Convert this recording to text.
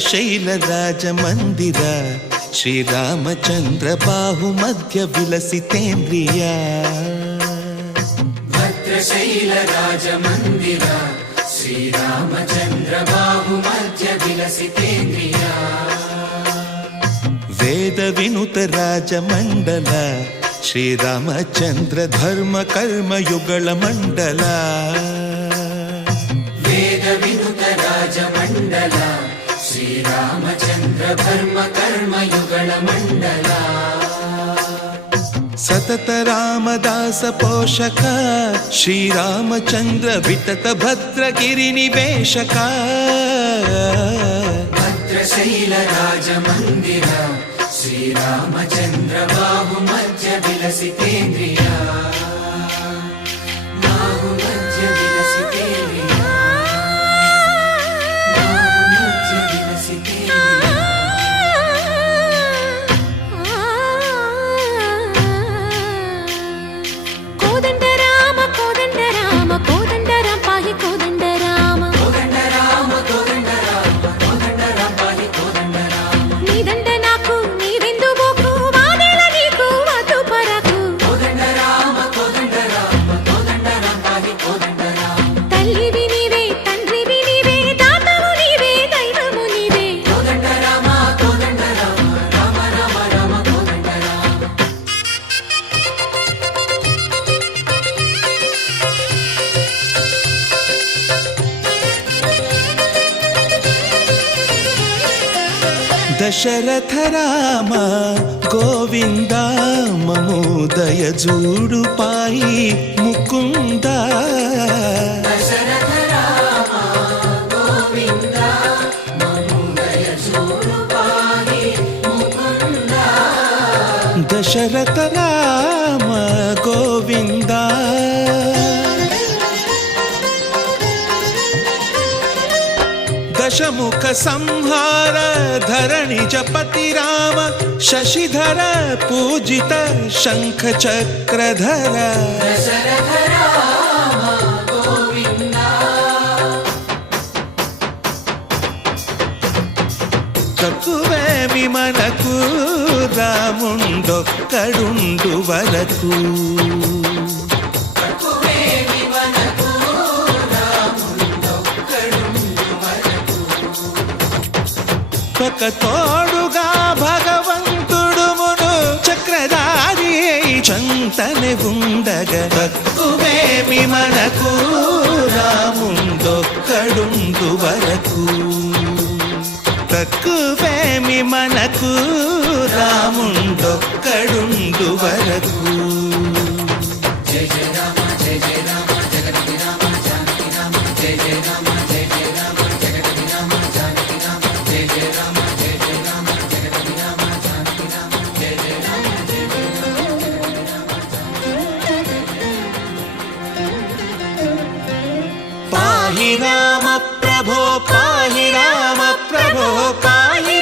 ಭದ್ರಶೈಲ ರಾಜ ಮಂದಿರ ಶ್ರೀರಾಮಚಂದ್ರ ಬಾಹು ಮಧ್ಯ ವಿಲಸಿತೇಂದ್ರಿಯ ಭದ್ರಶೈಲ ರಾಜ ಮಂದಿರ ಶ್ರೀರಾಮಚಂದ್ರ ಬಾಹು ಮಧ್ಯ ವಿಲಸಿತೇಂದ್ರಿಯ ವೇದ ವಿನುತ ರಾಜ ಮಂಡಲ ಶ್ರೀರಾಮಚಂದ್ರ ಧರ್ಮ ಕರ್ಮ ಯುಗಳ ಮಂಡಲ ವೇದ ವಿನುತ ರಾಜ ಮಂಡಲ ಶ್ರೀರಾಮಚಂದ್ರ ಧರ್ಮ ಕರ್ಮ ಯುಗಳ ಮಂಡಲ ಸತತ ರಾಮದಾಸ ಪೋಷಕ ಶ್ರೀರಾಮಚಂದ್ರ ವಿತತ ಭದ್ರಗಿರಿ ನಿವೇಶಕ ಭದ್ರಶೈಲ ರಾಜ ಮಂದಿರ ಶ್ರೀರಾಮಚಂದ್ರ ಬಾಹು ಮಧ್ಯ ವಿಲಸಿತೇಂದ್ರಿಯ ಬಾಹು ಮಧ್ಯ ವಿಲಸಿತೇಂದ್ರಿಯ ಬಾಹು ಮಧ್ಯ ವಿಲಸಿತೇಂದ್ರಿಯ ಕೋದಂಡ ರಾಮ ಕೋದಂಡ ರಾಮ ಕೋದಂಡ ರಾಮ ಪಾಹಿ ಕೋದಂಡ ರಾಮ ಕೋದಂಡ ರಾಮ ಕೋದಂಡ ರಾಮ ಕೋದಂಡ ರಾಮ ಪಾಹಿ ಕೋದಂಡ ರಾಮ ನೀದಂಡ ನಾಕು ನೀವೆಂದು ಬೋಕು ವಾದೇಲ ನೀಕು ಅದು ಪರಕು ಕೋದಂಡ ರಾಮ ಕೋದಂಡ ರಾಮ ಕೋದಂಡ ರಾಮ ಪಾಹಿ ಕೋದಂಡ ರಾಮ ತಲ್ಲಿವಿ ನೀವೇ ತಂಡ್ರಿವಿ ನೀವೇ ದಾತವು ನೀವೇ ದೈವವು ನೀವೇ ಕೋದಂಡ ರಾಮ ಕೋದಂಡ ರಾಮ ರಾಮ ರಾಮ ರಾಮ ಕೋದಂಡ ರಾಮ ದಶರಥ ರಾಮ ಗೋವಿಂದ ಮಮೋದಯ ಜೂಡು ಪಾಯಿ ಮುಕುಂದ ದಶರಥ ರಾಮ ಗೋವಿಂದ ಮಮೋದಯ ಜೂಡು ಪಾಹಿ ಮುಕುಂದ ದಶರಥ ರಾಮ ಗೋವಿಂದ ದಶಮುಖ ಸಂಹಾರ ಧರಣಿ ಜಪತಿ ರಾಮ ಶಶಿಧರ ಪೂಜಿತ ಶಂಖ ಚಕ್ರಧರ ದಶರಥ ರಾಮ ಗೋವಿಂದ కక్కువే విమనకు రాముండొక్కడుండు వరకు కక్కువే విమనకు రాముండొక్కడుండు వరకు ఒక తోడుగా భగవంతుడు మును చక్రధారి చంతనే ఉండగా తక్కువేమి మనకు రాముండొక్కడుండు వరకు తక్కువేమి మనకు రాముండొక్కడుండు వరకు జయ జయ రామ జయ జయ రామ జగతి రామ జానకి రామ జయ జయ రామ జయ జయ రామ జగతి రామ జానకి రామ జయ జయ రామ జయ జయ రామ జగతి రామ జానకి రామ జయ జయ రామ జయ జయ రామ జగతి రామ పాహి రామ ప్రభో పాహి రామ ప్రభో పాహి